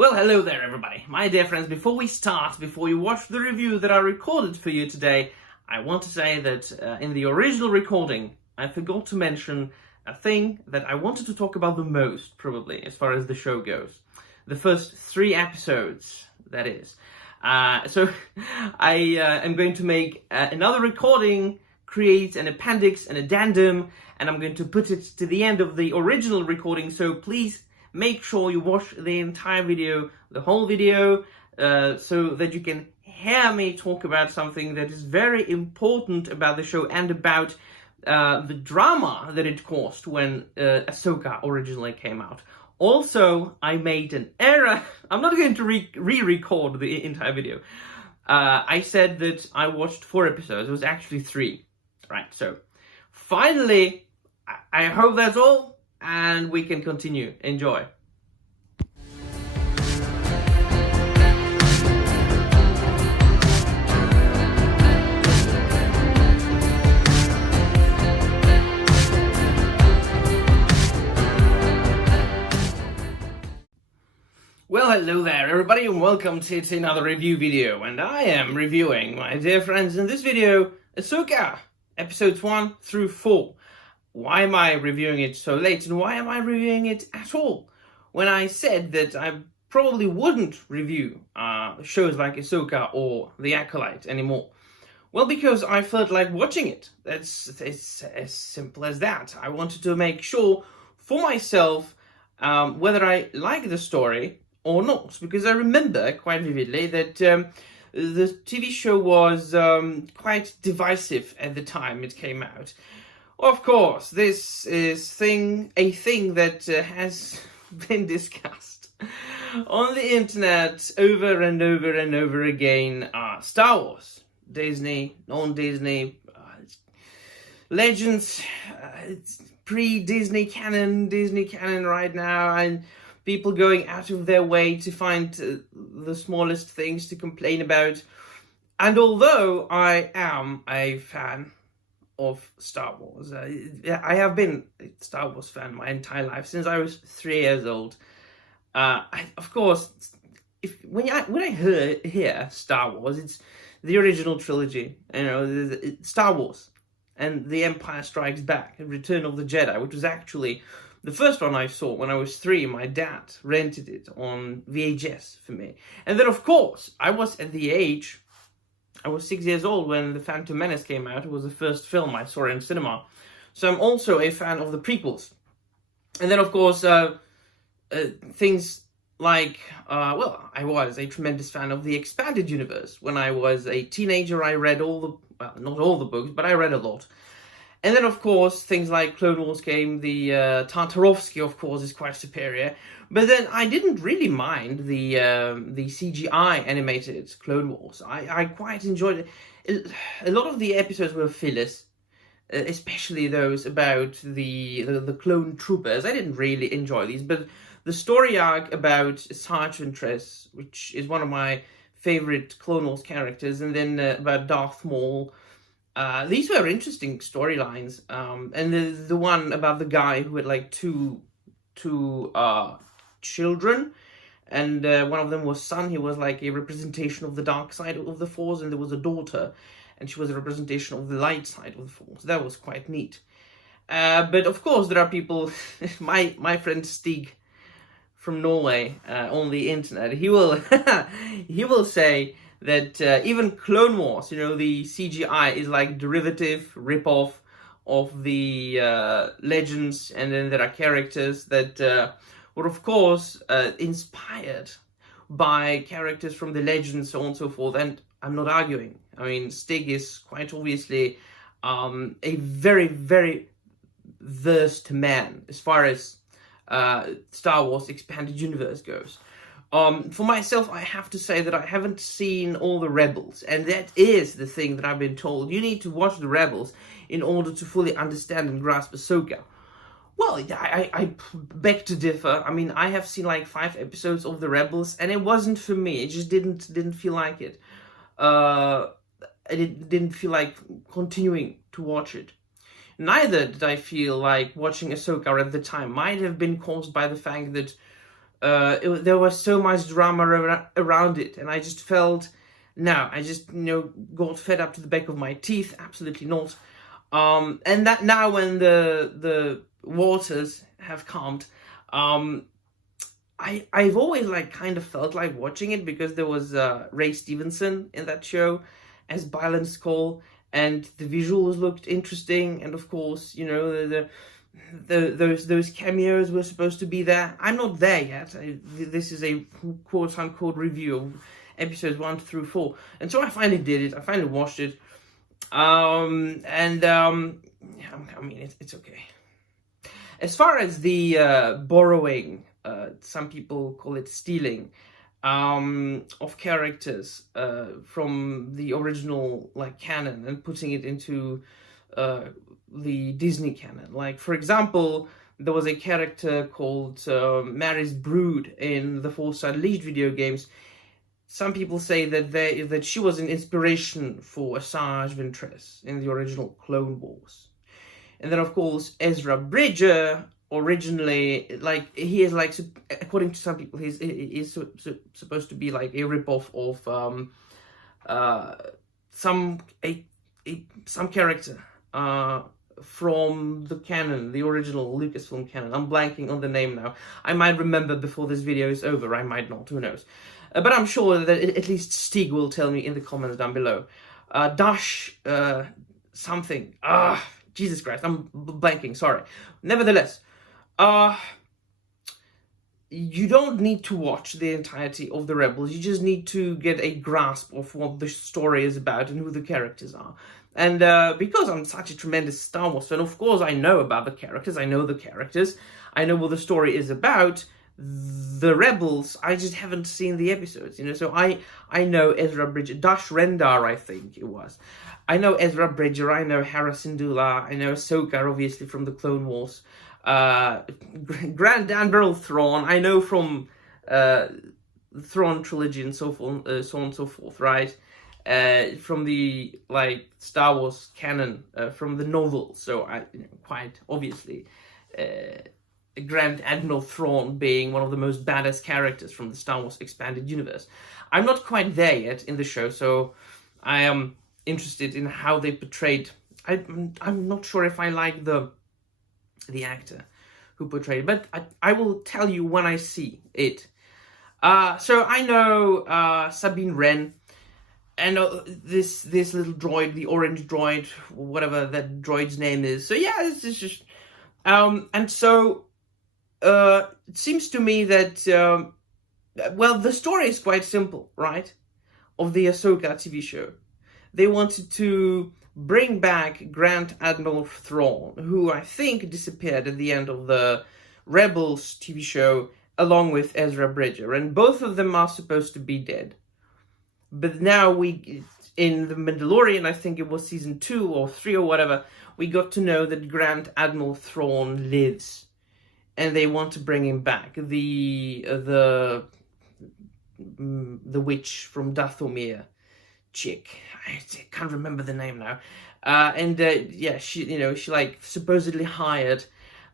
Well, hello there everybody. My dear friends, before you watch the review that I recorded for you today, I want to say that in the original recording, I forgot to mention a thing that I wanted to talk about the most, probably, as far as the show goes. The first 3 episodes, that is. So I am going to make another recording, create an appendix, an addendum, and I'm going to put it to the end of the original recording, so please make sure you watch the entire video, the whole video, so that you can hear me talk about something that is very important about the show and about the drama that it caused when Ahsoka originally came out. Also, I made an error. I'm not going to re-record the entire video. I said that I watched 4 episodes. It was actually 3. Right, so finally, I hope that's all, and we can continue. Enjoy. Well, hello there everybody, and welcome to another review video. And I am reviewing, my dear friends, in this video, Ahsoka, episodes 1 through 4. Why am I reviewing it so late, and why am I reviewing it at all? When I said that I probably wouldn't review shows like Ahsoka or The Acolyte anymore. Well, because I felt like watching it. It's as simple as that. I wanted to make sure for myself whether I like the story or not, because I remember quite vividly that the TV show was quite divisive at the time it came out. Of course, this is a thing that has been discussed on the internet over and over and over again. Star Wars, Disney, non-Disney, Legends, pre-Disney canon, Disney canon right now, and people going out of their way to find the smallest things to complain about. And although I am a fan of Star Wars, I have been a Star Wars fan my entire life, since I was 3 years old. Of course, when I hear Star Wars, it's the original trilogy, Star Wars, and The Empire Strikes Back, and Return of the Jedi, which was actually the first one I saw when I was 3. My dad rented it on VHS for me. And then, of course, I was 6 years old when The Phantom Menace came out. It was the first film I saw in cinema. So I'm also a fan of the prequels. And then, of course, things like, I was a tremendous fan of the expanded universe. When I was a teenager, I read not all the books, but I read a lot. And then, of course, things like Clone Wars came. The Tartarovsky, of course, is quite superior. But then I didn't really mind the CGI animated Clone Wars. I quite enjoyed it. A lot of the episodes were fillers, especially those about the clone troopers. I didn't really enjoy these, but the story arc about Sergeant Tress, which is one of my favorite Clone Wars characters, and then about Darth Maul. These were interesting storylines, and the one about the guy who had like two children, and one of them was son. He was like a representation of the dark side of the Force, and there was a daughter, and she was a representation of the light side of the Force. That was quite neat. But of course, there are people. my friend Stig from Norway on the internet, he will he will say that even Clone Wars, the CGI is like derivative, rip-off of the Legends, and then there are characters that were, of course, inspired by characters from the Legends, so on and so forth, and I'm not arguing. I mean, Stig is quite obviously a very, very versed man as far as Star Wars Expanded Universe goes. For myself, I have to say that I haven't seen all the Rebels, and that is the thing that I've been told. You need to watch the Rebels in order to fully understand and grasp Ahsoka. Well, I beg to differ. I mean, I have seen like 5 episodes of the Rebels, and it wasn't for me. It just didn't feel like it. It didn't feel like continuing to watch it. Neither did I feel like watching Ahsoka at the time. Might have been caused by the fact that there was so much drama around it, and I just felt, no, I just, got fed up to the back of my teeth. Absolutely not. And that now when the waters have calmed, I've always like kind of felt like watching it because there was Ray Stevenson in that show as Byron Skull, and the visuals looked interesting, and of course, those cameos were supposed to be there. I'm not there yet. This is a quote unquote review of episodes 1 through 4, and so I finally did it. I finally watched it, yeah, I mean it's okay. As far as the borrowing, some people call it stealing, of characters from the original like canon and putting it into the Disney canon. Like, for example, there was a character called Mary's Brood in the Force Unleashed video games. Some people say that she was an inspiration for Asajj Ventress in the original Clone Wars. And then, of course, Ezra Bridger, originally, like, he is, like, according to some people, he's supposed to be, like, a ripoff of some character from the canon, the original Lucasfilm canon. I'm blanking on the name now. I might remember before this video is over, I might not, who knows. But I'm sure that at least Stig will tell me in the comments down below. Dash something. Jesus Christ, I'm blanking, sorry. Nevertheless, you don't need to watch the entirety of the Rebels. You just need to get a grasp of what the story is about and who the characters are. And because I'm such a tremendous Star Wars fan, of course I know about the characters. I know the characters. I know what the story is about. The Rebels, I just haven't seen the episodes, so I know Ezra Bridger, Dash Rendar, I think it was. I know Ezra Bridger, I know Hera Syndulla, I know Ahsoka, obviously, from the Clone Wars. Grand Admiral Thrawn, I know from Thrawn trilogy and so on and so forth, right? From the, like, Star Wars canon, from the novels, so I, quite obviously, Grand Admiral Thrawn being one of the most badass characters from the Star Wars expanded universe. I'm not quite there yet in the show, so I am interested in how they portrayed. I'm not sure if I like the actor who portrayed, but I will tell you when I see it. So I know Sabine Wren, and this little droid, the orange droid, whatever that droid's name is. So yeah, it's just and so. It seems to me that, well, the story is quite simple, right? Of the Ahsoka TV show. They wanted to bring back Grand Admiral Thrawn, who I think disappeared at the end of the Rebels TV show, along with Ezra Bridger. And both of them are supposed to be dead. But now in The Mandalorian, I think it was season 2 or 3 or whatever, we got to know that Grand Admiral Thrawn lives. And they want to bring him back. The witch from Dathomir chick. I can't remember the name now. Yeah, she like supposedly hired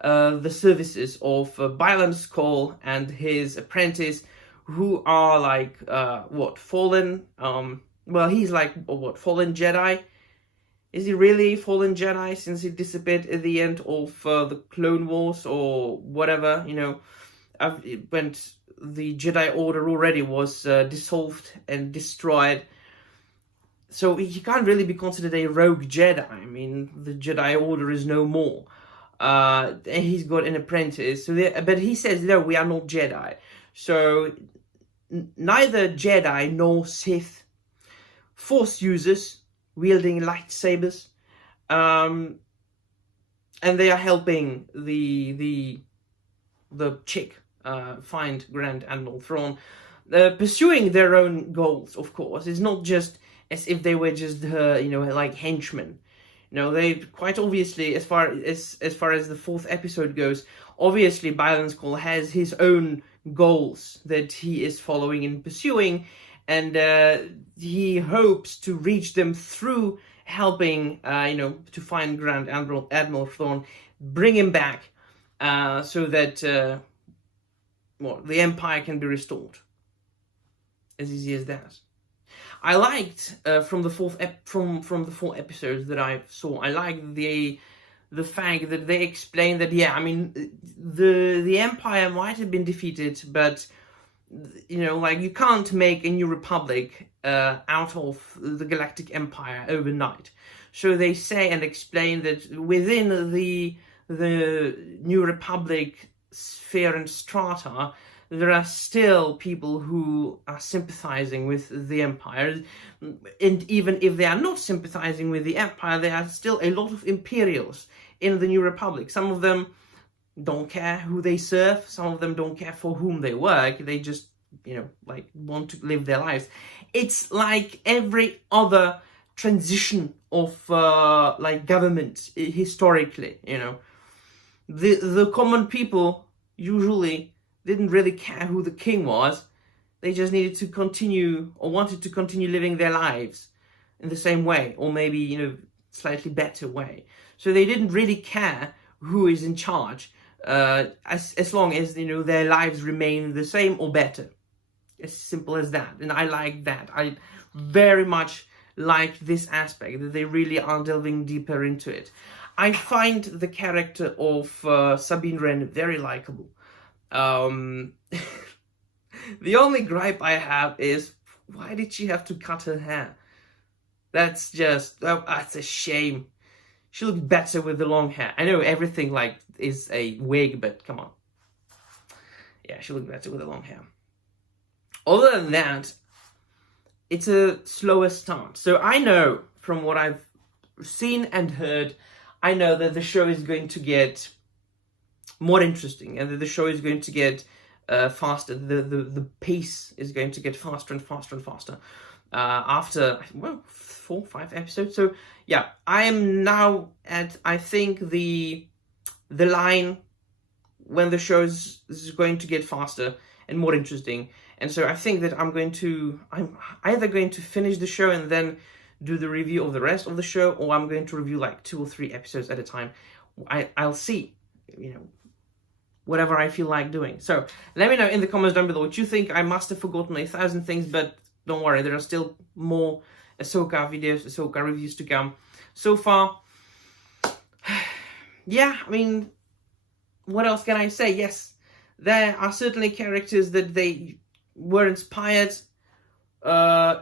the services of Byron Skull and his apprentice, who are like fallen. Well, he's like fallen Jedi. Is he really fallen Jedi since he disappeared at the end of the Clone Wars or whatever, when the Jedi Order already was dissolved and destroyed. So he can't really be considered a rogue Jedi. I mean, the Jedi Order is no more. And he's got an apprentice. But he says, no, we are not Jedi. So neither Jedi nor Sith, Force users, wielding lightsabers, and they are helping the chick find Grand Admiral Thrawn, pursuing their own goals. Of course, it's not just as if they were just her, like henchmen. They quite obviously, as far as the 4th episode goes, obviously Byron Skull has his own goals that he is following and pursuing. And he hopes to reach them through helping, to find Grand Admiral Thrawn, bring him back, so that the empire can be restored. As easy as that. I liked from the from the 4 episodes that I saw. I liked the fact that they explained that, yeah, I mean, the empire might have been defeated, but like, you can't make a new republic out of the galactic empire overnight. So they say and explain that within the new republic sphere and strata, there are still people who are sympathizing with the empire, and even if they are not sympathizing with the empire, there are still a lot of Imperials in the New Republic. Some of them don't care who they serve, some of them don't care for whom they work, they just, like, want to live their lives. It's like every other transition of like government historically, the common people usually didn't really care who the king was. They just needed to continue, or wanted to continue, living their lives in the same way, or maybe, slightly better way. So they didn't really care who is in charge, as long as, their lives remain the same or better. As simple as that. And I like that. I very much like this aspect, that they really are delving deeper into it. I find the character of Sabine Wren very likable. The only gripe I have is, why did she have to cut her hair? That's just, that's a shame. She looked better with the long hair. I know everything, like, is a wig, but come on. Yeah, she looked better with the long hair. Other than that, it's a slower start. So I know, from what I've seen and heard, I know that the show is going to get more interesting, and that the show is going to get faster. The pace is going to get faster and faster and faster after 4, 5 episodes. So yeah, I am now at, I think, the line when the show is going to get faster and more interesting. And so I think that I'm either going to finish the show and then do the review of the rest of the show, or I'm going to review like 2 or 3 episodes at a time. I'll see, whatever I feel like doing. So let me know in the comments down below what you think. I must have forgotten 1,000 things, but don't worry, there are still more Ahsoka videos, Ahsoka reviews to come. So far, yeah, I mean, what else can I say? Yes, there are certainly characters that they were inspired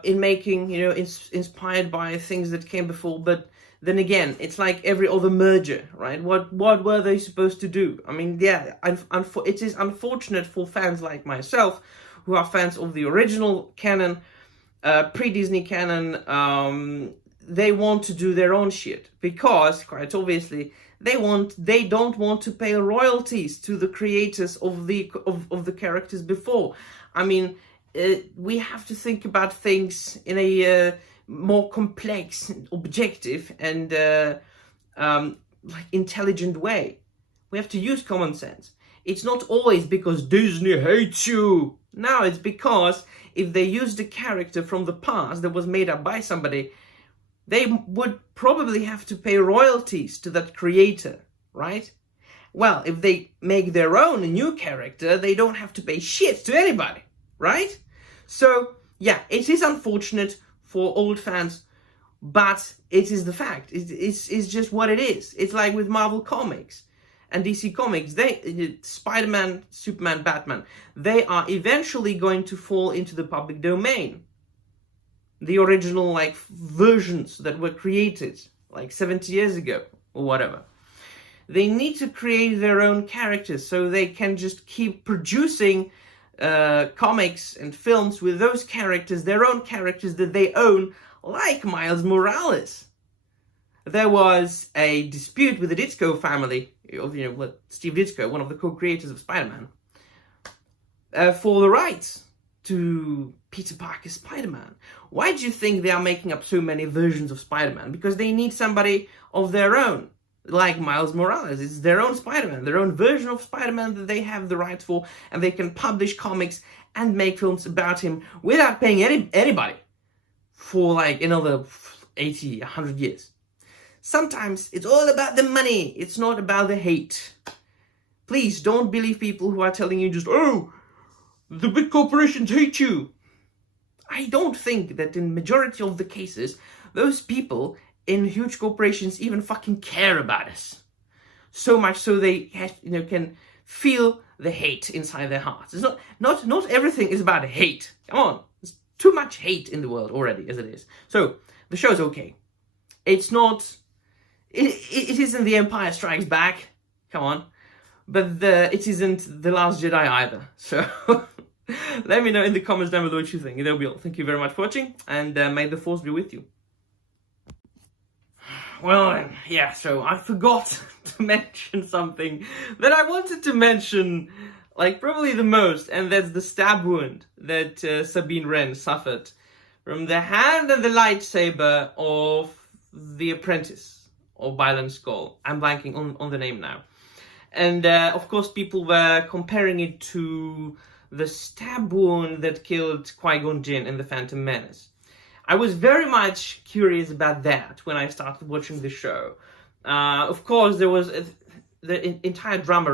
in making, inspired by things that came before, but then again, it's like every other merger, right? What were they supposed to do? I mean, yeah, it is unfortunate for fans like myself, who are fans of the original canon, pre-Disney canon. They want to do their own shit, because, quite obviously, they don't want to pay royalties to the creators of the characters before. I mean, we have to think about things in a more complex, objective, and like intelligent way. We have to use common sense. It's not always because Disney hates you. No, it's because if they used a character from the past that was made up by somebody, they would probably have to pay royalties to that creator, right? Well, if they make their own new character, they don't have to pay shit to anybody, right? So, yeah, it is unfortunate for old fans, but it is the fact. It's just what it is. It's like with Marvel Comics and DC Comics. Spider-Man, Superman, Batman, they are eventually going to fall into the public domain. The original, like, versions that were created like 70 years ago or whatever. They need to create their own characters so they can just keep producing comics and films with those characters, their own characters that they own, like Miles Morales. There was a dispute with the Ditko family, Steve Ditko, one of the co-creators of Spider-Man, for the rights to Peter Parker's Spider-Man. Why do you think they are making up so many versions of Spider-Man? Because they need somebody of their own, like Miles Morales. It's their own Spider-Man, their own version of Spider-Man that they have the rights for, and they can publish comics and make films about him without paying anybody for like another 80, 100 years. Sometimes it's all about the money. It's not about the hate. Please don't believe people who are telling you just, oh, the big corporations hate you. I don't think that in majority of the cases, those people in huge corporations even fucking care about us. So much so they can feel the hate inside their hearts. It's not everything is about hate. Come on, there's too much hate in the world already as it is. So the show's okay. It's not. It isn't The Empire Strikes Back. Come on, but it isn't The Last Jedi either. So let me know in the comments down below what you think. That'll be all. Thank you very much for watching, and may the Force be with you. Well, yeah, so I forgot to mention something that I wanted to mention, like, probably the most, and that's the stab wound that Sabine Wren suffered from the hand and the lightsaber of the apprentice of Byron Skull. I'm blanking on the name now. And, of course, people were comparing it to the stab wound that killed Qui-Gon Jinn in The Phantom Menace. I was very much curious about that when I started watching the show. Of course, there was the entire drama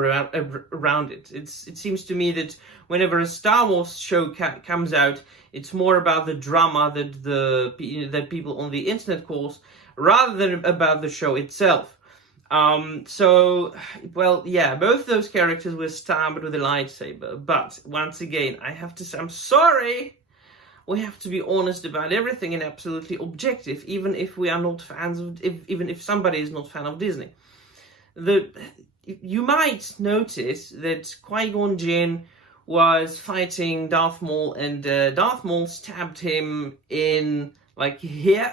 around it. It seems to me that whenever a Star Wars show comes out, it's more about the drama that people on the internet calls, rather than about the show itself. So, well, yeah, both those characters were stabbed with a lightsaber. But once again, I have to say, I'm sorry. We have to be honest about everything and absolutely objective, even if we are not fans of, even if somebody is not a fan of Disney. You might notice that Qui-Gon Jinn was fighting Darth Maul, and Darth Maul stabbed him in, like, here,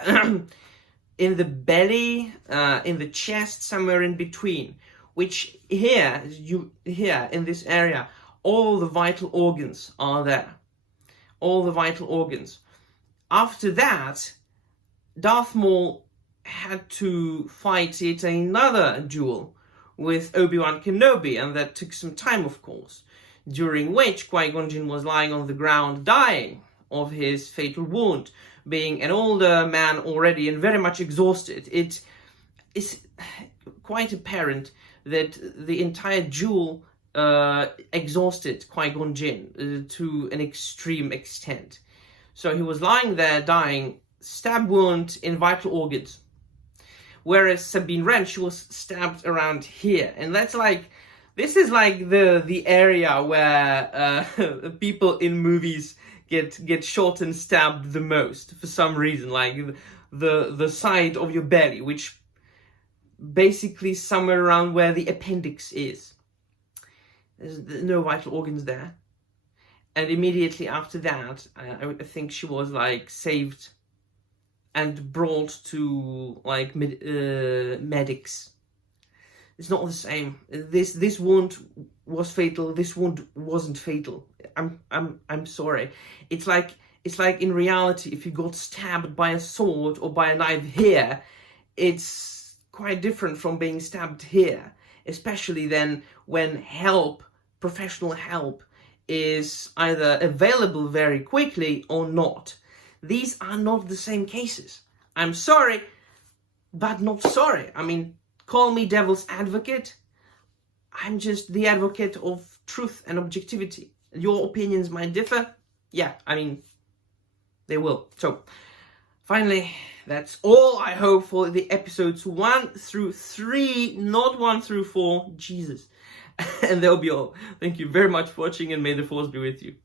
in the belly, in the chest, somewhere in between. Which here, in this area, all the vital organs are there. All the vital organs. After that, Darth Maul had to fight it another duel with Obi-Wan Kenobi, and that took some time, of course, during which Qui-Gon Jinn was lying on the ground dying of his fatal wound, being an older man already and very much exhausted. It is quite apparent that the entire duel exhausted Qui-Gon Jinn to an extreme extent. So he was lying there dying, stab wound in vital organs. Whereas Sabine Wren, she was stabbed around here. And that's like, this is like the area where people in movies get shot and stabbed the most for some reason. Like the side of your belly, which basically somewhere around where the appendix is. There's no vital organs there. And immediately after that, I think she was, like, saved and brought to, like, medics. It's not the same. This wound was fatal. This wound wasn't fatal. I'm sorry. It's like in reality, if you got stabbed by a sword or by a knife here, it's quite different from being stabbed here. Especially then when professional help, is either available very quickly or not. These are not the same cases. I'm sorry, but not sorry. I mean, call me devil's advocate. I'm just the advocate of truth and objectivity. Your opinions might differ. Yeah, I mean, they will. So, finally, that's all I hope for the episodes 1 through 3, not 1 through 4. Jesus. And that'll be all. Thank you very much for watching, and may the Force be with you.